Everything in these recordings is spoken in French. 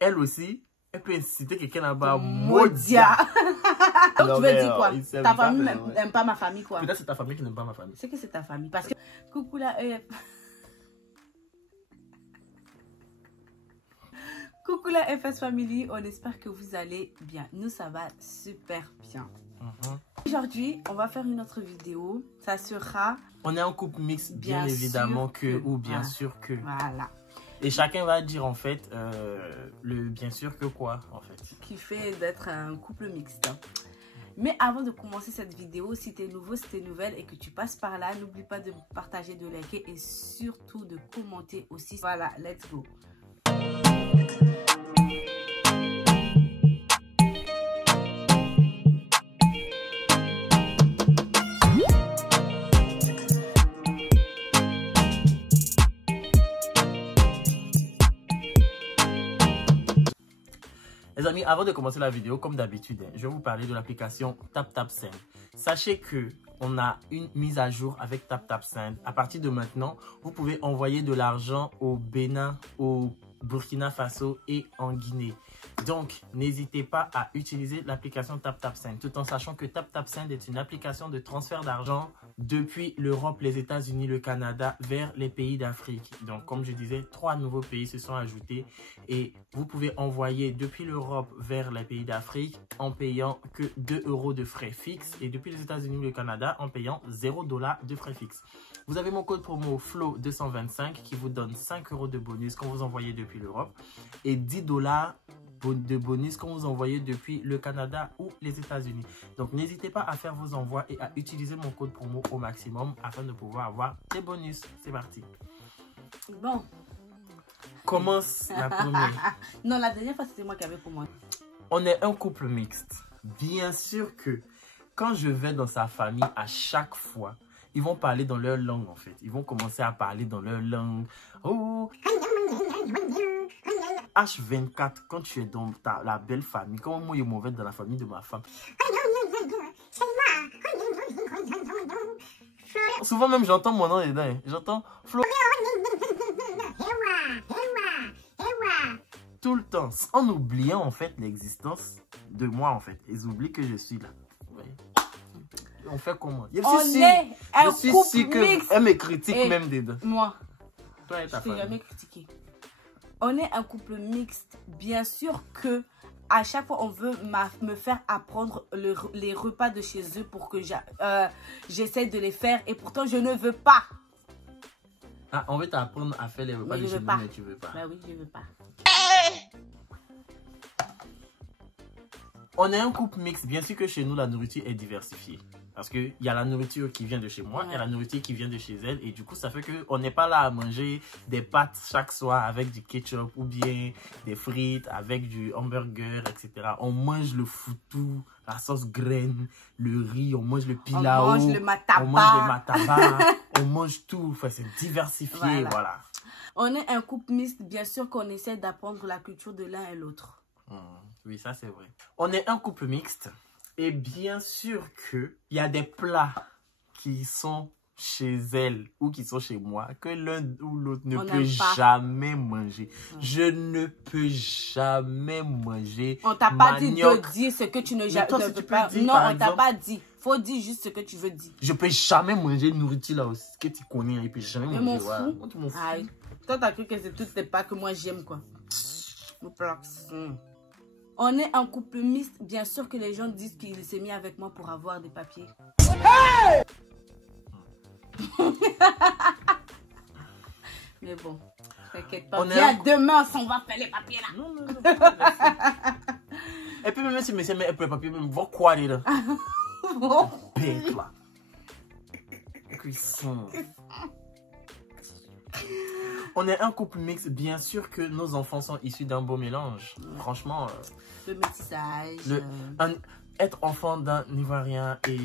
elle aussi, elle peut inciter quelqu'un là-bas. Modia. Donc Non, tu veux mais, dire quoi? Ta famille ouais. n'aime pas ma famille, quoi. Peut-être c'est ta famille qui n'aime pas ma famille. C'est que c'est ta famille. Parce que, coucou la EF. Coucou la FS Family, on espère que vous allez bien. Nous, ça va super bien. Aujourd'hui, on va faire une autre vidéo. Ça sera... On est en couple mixte, bien évidemment que, ou bien sûr que. Voilà. Et chacun va dire en fait, le bien sûr que quoi, en fait. Qui fait d'être un couple mixte. Mais avant de commencer cette vidéo, si tu es nouveau, si tu es nouvelle et que tu passes par là, n'oublie pas de partager, de liker et surtout de commenter aussi. Voilà, let's go. Les amis, avant de commencer la vidéo, comme d'habitude, je vais vous parler de l'application TapTapSend. Sachez que on a une mise à jour avec TapTapSend. À partir de maintenant, vous pouvez envoyer de l'argent au Bénin, au Burkina Faso et en Guinée. Donc, n'hésitez pas à utiliser l'application TapTapSend, tout en sachant que TapTapSend est une application de transfert d'argent depuis l'Europe, les États-Unis, le Canada, vers les pays d'Afrique. Donc, comme je disais, 3 nouveaux pays se sont ajoutés et vous pouvez envoyer depuis l'Europe vers les pays d'Afrique en payant que 2 € de frais fixes et depuis les États-Unis ou le Canada en payant 0 $ de frais fixes. Vous avez mon code promo FLOW225 qui vous donne 5 € de bonus quand vous envoyez depuis l'Europe et 10 $ de bonus quand vous envoyez depuis le Canada ou les États-Unis. Donc, n'hésitez pas à faire vos envois et à utiliser mon code promo au maximum afin de pouvoir avoir des bonus. C'est parti. Bon. Commence la première. Non, la dernière fois, c'était moi qui avais commencé. On est un couple mixte. Bien sûr que quand je vais dans sa famille, à chaque fois, ils vont parler dans leur langue en fait. Ils vont commencer à parler dans leur langue. Oh, H24, quand tu es dans la belle famille, comment moi je m'en vais dans la famille de ma femme. Souvent même j'entends mon nom dedans. J'entends Flo. Tout le temps, en oubliant en fait l'existence de moi en fait. Ils oublient que je suis là. Ouais. On fait comment? Je suis sûr qu'elle me critique même dedans. Moi, toi et ta je t'ai famille. jamais critiqué. On est un couple mixte. Bien sûr que à chaque fois, on veut me faire apprendre les repas de chez eux pour que j'essaie de les faire. Et pourtant, je ne veux pas. Ah, on veut t'apprendre à faire les repas de chez nous, mais tu veux pas. Bah oui, je veux pas. On est un couple mixte. Bien sûr que chez nous, la nourriture est diversifiée. Parce qu'il y a la nourriture qui vient de chez moi, il y a la nourriture qui vient de chez elle. Et du coup, ça fait qu'on n'est pas là à manger des pâtes chaque soir avec du ketchup ou bien des frites avec du hamburger, etc. On mange le foutou, la sauce graine, le riz, on mange le pilao, on mange le mataba. On mange le mataba, on mange tout. Enfin, c'est diversifié, voilà. On est un couple mixte. Bien sûr qu'on essaie d'apprendre la culture de l'un et l'autre. Oui, ça c'est vrai. On est un couple mixte. Et bien sûr qu'il y a des plats qui sont chez elle ou qui sont chez moi que l'un ou l'autre ne peut jamais manger. Je ne peux jamais manger. On t'a pas dit de dire ce que tu ne peux pas. Non, on t'a pas dit. Faut dire juste ce que tu veux dire. Je peux jamais manger une nourriture là aussi que tu connais. Il peut jamais manger. M'en fous. Toi, t'as cru que c'est toutes les plats que moi j'aime quoi. On est un couple mixte. Bien sûr que les gens disent qu'il s'est mis avec moi pour avoir des papiers. Hey! Mais bon, t'inquiète pas. Viens demain, on va faire les papiers là. Non. Et puis même si monsieur met les papiers, même va quoi là? Bête là. Cuisson. On est un couple mixte, bien sûr que nos enfants sont issus d'un beau mélange. Franchement, le métissage. Être enfant d'un Ivoirien et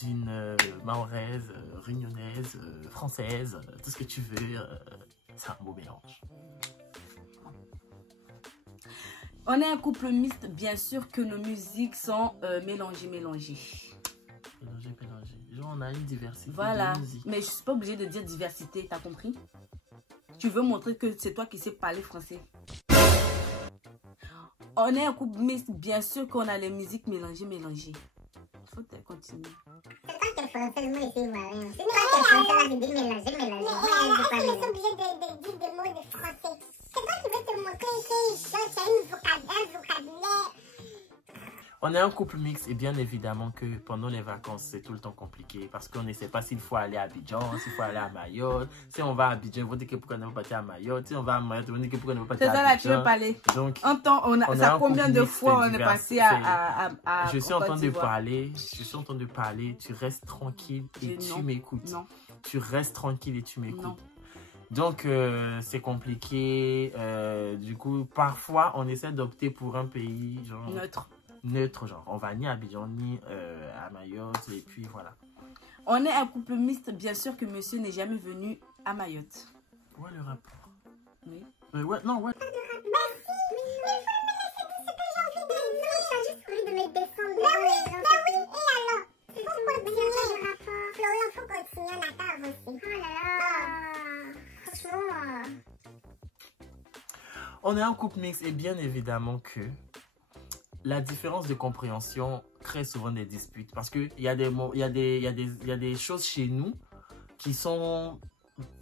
d'une Mahoraise, Réunionnaise, Française, tout ce que tu veux, c'est un beau mélange. On est un couple mixte, bien sûr que nos musiques sont mélangées. Mélangé. Genre, on a une diversité voilà. de musique. Mais je suis pas obligée de dire diversité, t'as compris? Tu veux montrer que c'est toi qui sais parler français. On est un couple mixte, bien sûr qu'on a les musiques mélangées. Il faut continuer. C'est pas que français, moi ici, voilà. C'est pas que français, là, je dis mélanger. Moi, ils sont obligés de dire des mots de français. C'est toi qui veux te montrer que un vocabulaire. On est un couple mixte et bien évidemment que pendant les vacances, c'est tout le temps compliqué parce qu'on ne sait pas s'il faut aller à Abidjan, s'il faut aller à Mayotte. Si on va à Abidjan, vous dites que pourquoi on ne va pas partir à Mayotte. Si on va à Mayotte, vous dites que pourquoi on ne va pas partir à Abidjan. C'est ça là, tu veux parler. Donc, ça combien de fois on est passé à je suis en train de parler, tu restes tranquille et tu m'écoutes. Non. Tu restes tranquille et tu m'écoutes. Donc, c'est compliqué. Du coup, parfois, on essaie d'opter pour un pays genre... neutre, genre on va ni à Abidjan ni à Mayotte et puis voilà. On est un couple mixte, bien sûr que monsieur n'est jamais venu à Mayotte. Ouais, le rapport. Oui. Ouais, non, ouais. Bah si, mais il faut me laisser dire ce que j'ai envie de dire. Tu as juste envie de me défendre. Mais oui, et alors? Faut continuer le rapport. Florian, faut continuer la cave aussi. Oh là là. Franchement. On est un couple mixte et bien évidemment que la différence de compréhension crée souvent des disputes parce qu'il y a des choses chez nous qui sont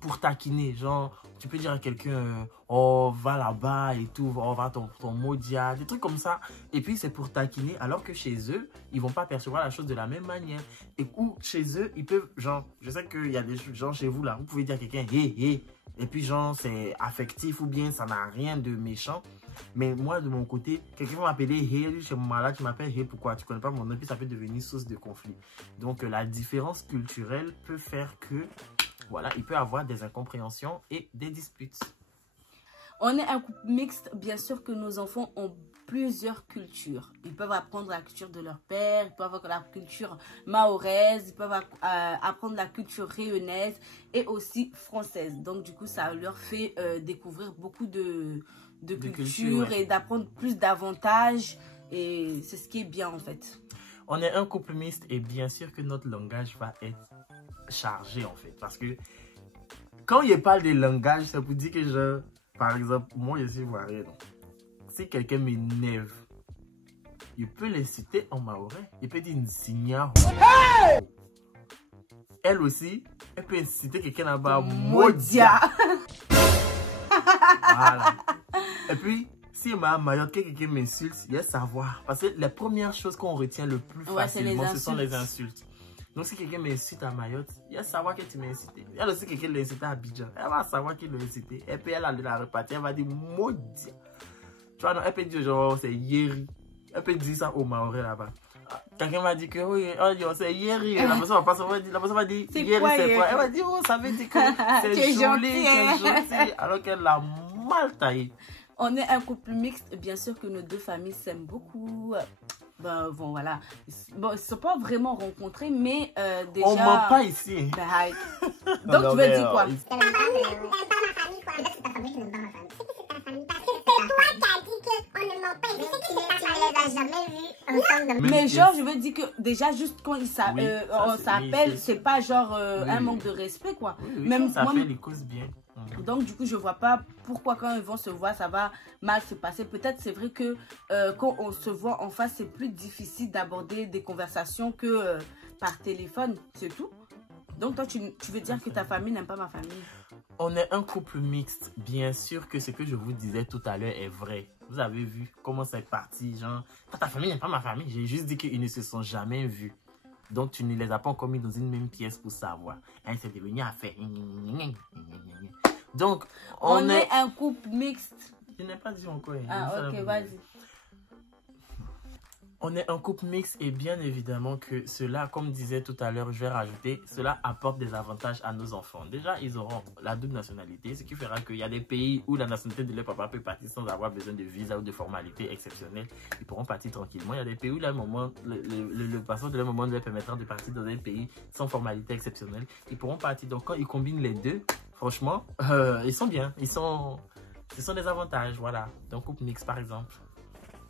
pour taquiner. Genre, tu peux dire à quelqu'un, oh, va là-bas et tout, oh, va ton maudia, des trucs comme ça. Et puis, c'est pour taquiner, alors que chez eux, ils vont pas percevoir la chose de la même manière. Et ou chez eux, ils peuvent, genre, je sais qu'il y a des gens chez vous là, vous pouvez dire à quelqu'un, hé. Et puis, genre, c'est affectif ou bien ça n'a rien de méchant. Mais moi, de mon côté, quelqu'un va m'appeler Hey, chez moi là, tu m'appelles Hey, pourquoi? Tu connais pas mon nom, puis ça peut devenir source de conflit. Donc, la différence culturelle peut faire que, voilà, il peut y avoir des incompréhensions et des disputes. On est un couple mixte, bien sûr que nos enfants ont plusieurs cultures. Ils peuvent apprendre la culture de leur père, ils peuvent avoir la culture mahoraise, ils peuvent apprendre la culture réunionnaise et aussi française. Donc, du coup, ça leur fait découvrir beaucoup de culture ouais. Et d'apprendre plus d'avantages et c'est ce qui est bien en fait. On est un couple mixte et bien sûr que notre langage va être chargé en fait parce que quand il parle des langages, ça vous dit que je, par exemple, moi je suis ivoirien, donc si quelqu'un m'énerve, il peut l'inciter en mahorais, il peut dire Nsigna. Hey! Elle aussi, elle peut inciter quelqu'un là-bas Modia. Voilà. Et puis, si à Mayotte, quelqu'un m'insulte, il y a savoir. Parce que les premières choses qu'on retient le plus facilement, ce sont les insultes. Donc, si quelqu'un m'insulte à Mayotte, il y a savoir que tu m'as incité. Il y a aussi quelqu'un l'a incité à Abidjan. Elle va savoir qu'il l'a incité. Et puis, elle a la repartir. Elle va dire maudit. Tu vois, non, elle peut dire genre, c'est Yeri. Elle peut dire ça au Maoré là-bas. Quelqu'un m'a dit que oui, oh, c'est Yeri. La personne va dire Yeri, c'est quoi? Elle va dire, oh, ça veut dire que c'est joli, c'est gentil. Alors qu'elle l'a mal taillé. On est un couple mixte, bien sûr que nos deux familles s'aiment beaucoup. Ben, bon, voilà. Bon, ils ne se sont pas vraiment rencontrés, mais déjà... On ne ment pas ici. Ben, donc, non, tu veux dire quoi? C'est pas ma famille, quoi. C'est ta famille qui n'aime pas ma famille. C'est ta famille. Parce que c'est toi qui as dit qu'on ne ment pas. Je sais que c'est ta famille. Tu ne les as jamais vus ensemble. Mais genre, je veux dire que déjà, juste quand on s'appelle, c'est pas genre un manque de respect, quoi. Oui, même ça fait les causes bien. Donc, du coup, je vois pas pourquoi quand ils vont se voir, ça va mal se passer. Peut-être c'est vrai que quand on se voit en face, c'est plus difficile d'aborder des conversations que par téléphone, c'est tout. Donc, toi, tu veux dire que ta famille n'aime pas ma famille? On est un couple mixte. Bien sûr que ce que je vous disais tout à l'heure est vrai. Vous avez vu comment c'est parti, genre, ta famille n'aime pas ma famille. J'ai juste dit qu'ils ne se sont jamais vus. Donc, tu ne les as pas encore mis dans une même pièce pour savoir. Hein, c'est devenu affaire. Donc, on est un couple mixte. Je n'ai pas dit encore. Ah, ok, vas-y. On est un couple mixte et bien évidemment que cela, comme disait tout à l'heure, je vais rajouter, cela apporte des avantages à nos enfants. Déjà, ils auront la double nationalité, ce qui fera qu'il y a des pays où la nationalité de leur papa peut partir sans avoir besoin de visa ou de formalités exceptionnelles. Ils pourront partir tranquillement. Il y a des pays où le passeport de leur moment leur permettra de partir dans un pays sans formalité exceptionnelle. Ils pourront partir. Donc, quand ils combinent les deux, franchement, ils sont bien. Ce sont des avantages, voilà. Donc, couple mixte, par exemple.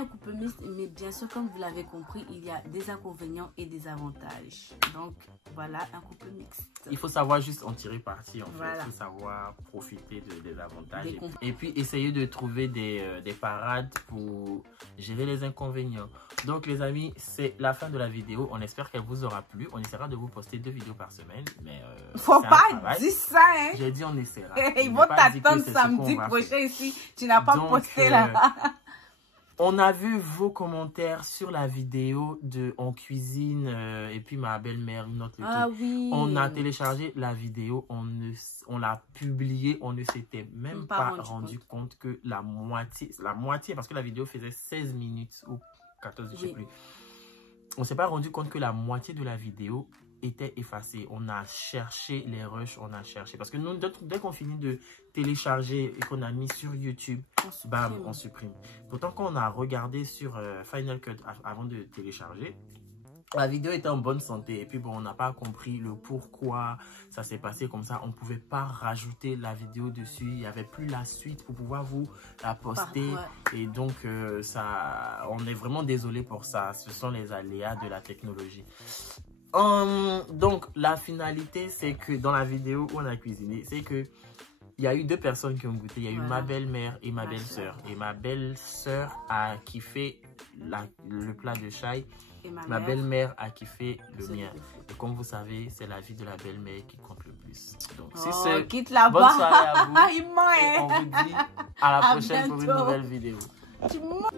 Un couple mixte, mais bien sûr, comme vous l'avez compris, il y a des inconvénients et des avantages. Donc, voilà, un couple mixte. Il faut savoir juste en tirer parti, en Voilà. fait. Il faut savoir profiter des avantages. Des Et puis, essayer de trouver des parades pour gérer les inconvénients. Donc, les amis, c'est la fin de la vidéo. On espère qu'elle vous aura plu. On essaiera de vous poster 2 vidéos par semaine. Mais Faut c'est un pas travail. dire ça, hein. J'ai dit on essaiera. Ils J'ai vont pas dit que t'attendre c'est ce samedi qu'on va prochain faire. ici. Tu n'as pas Donc, posté là. On a vu vos commentaires sur la vidéo de On cuisine et puis ma belle-mère note le Ah truc. oui. On a téléchargé la vidéo, on l'a publiée, on ne s'était même pas rendu compte que la moitié, parce que la vidéo faisait 16 minutes ou 14, je ne sais plus. On ne s'est pas rendu compte que la moitié de la vidéo était effacée. On a cherché les rushs, on a cherché. Parce que nous, dès qu'on finit de télécharger et qu'on a mis sur YouTube, bam, on supprime. Pourtant, quand on a regardé sur Final Cut avant de télécharger, la vidéo était en bonne santé. Et puis bon, on n'a pas compris le pourquoi ça s'est passé comme ça. On ne pouvait pas rajouter la vidéo dessus. Il n'y avait plus la suite pour pouvoir vous la poster. Et donc, on est vraiment désolé pour ça. Ce sont les aléas de la technologie. Donc, la finalité, c'est que dans la vidéo où on a cuisiné, c'est que il y a eu 2 personnes qui ont goûté. Il y a eu ma belle-mère et ma belle-sœur. Et ma belle-sœur a kiffé le plat de chai. Ma belle-mère a kiffé le mien. Et comme vous savez, c'est la vie de la belle-mère qui compte le plus. Donc, c'est ce. Quitte là-bas. Bonne soirée à vous. Il ment, Et on vous dit à la prochaine pour une nouvelle vidéo. Tu mens.